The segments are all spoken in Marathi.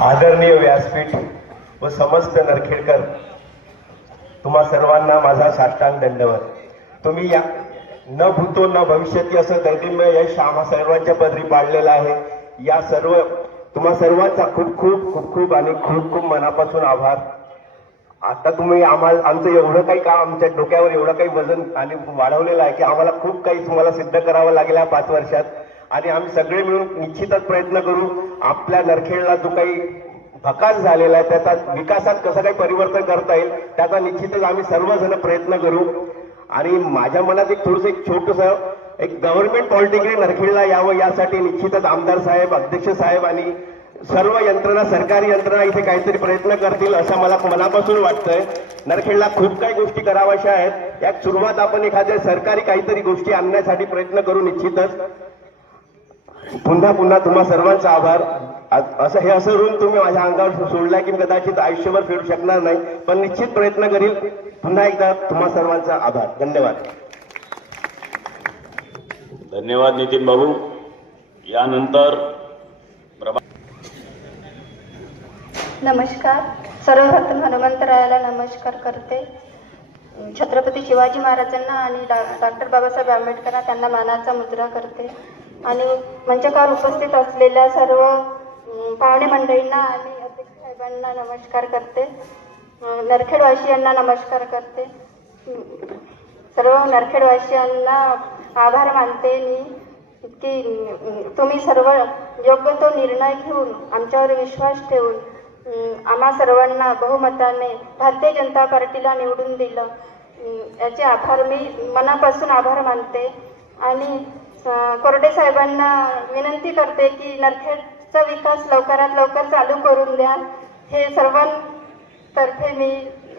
आदरणीय व्यासपीठ व समस्त नरखेडकर, तुम्हा सर्वांना माझा साष्टांग दंडवत। तुम्ही या न भूतो न भविष्यती असं दैदिन्य यश आम्हा सर्वांच्या पदरी पाडलेलं आहे। या सर्व तुम्हा सर्वांचा खूप खूप खूप खूप आणि खूप खूप मनापासून आभार। आता तुम्ही आमचं एवढं काही काम, आमच्या डोक्यावर एवढं काही वजन आणि वाढवलेलं आहे की आम्हाला खूप काही तुम्हाला सिद्ध करावं लागेल या 5 वर्षात। आणि आम्ही सगळे मिळून निश्चितच प्रयत्न करू आपल्या नरखेडला जो काही भकास झालेला आहे त्याचा विकासात कसं काही परिवर्तन करता येईल त्याचा निश्चितच आम्ही सर्वजण प्रयत्न करू। आणि माझ्या मनात एक थोडंसं एक छोटंसं एक गव्हर्नमेंट पॉलिटिकली नरखेडला यावं यासाठी निश्चितच आमदार साहेब, अध्यक्ष साहेब आणि सर्व यंत्रणा, सरकारी यंत्रणा इथे काहीतरी प्रयत्न करतील असं मला मनापासून वाटतंय। नरखेडला खूप काही गोष्टी कराव्याशा आहेत। यात सुरुवात आपण एखाद्या सरकारी काहीतरी गोष्टी आणण्यासाठी प्रयत्न करू निश्चितच। पुन्हा पुन्हा तुम्हा सर्वांचा आभार। असं हे असं ऋण तुम्ही माझ्या अंगावर सोडलाय की कदाचित आयुष्यभर फेडू शकणार नाही, पण निश्चित प्रयत्न करील। पुन्हा एकदा तुम्हा सर्वांचा आभार, धन्यवाद। धन्यवाद नितीन बाबू। यानंतर नमस्कार। सर्वप्रथम हनुमंतरायाला नमस्कार करते। छत्रपती शिवाजी महाराजांना आणि डॉक्टर बाबासाहेब आंबेडकरांना त्यांना मानाचा मुद्रा करते। आणि मंचकावर उपस्थित असलेल्या सर्व पाहुणे मंडळींना आणि अध्यक्ष साहेबांना नमस्कार करते। नरखेडवासियांना नमस्कार करते। सर्व नरखेडवासियांना आभार मानते मी की तुम्ही सर्व योग्य तो निर्णय घेऊन आमच्यावर विश्वास ठेवून आम्हा सर्वांना बहुमताने भारतीय जनता पार्टीला निवडून दिलं। याचे आभार मी मनापासून आभार मानते। आणि कोरडे साहेबांना विनंती करते की नरखेडचा विकास लवकरात लवकर चालू करून द्या, हे सर्वांतर्फे मी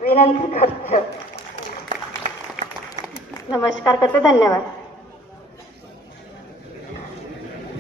विनंती करते। नमस्कार करते, धन्यवाद।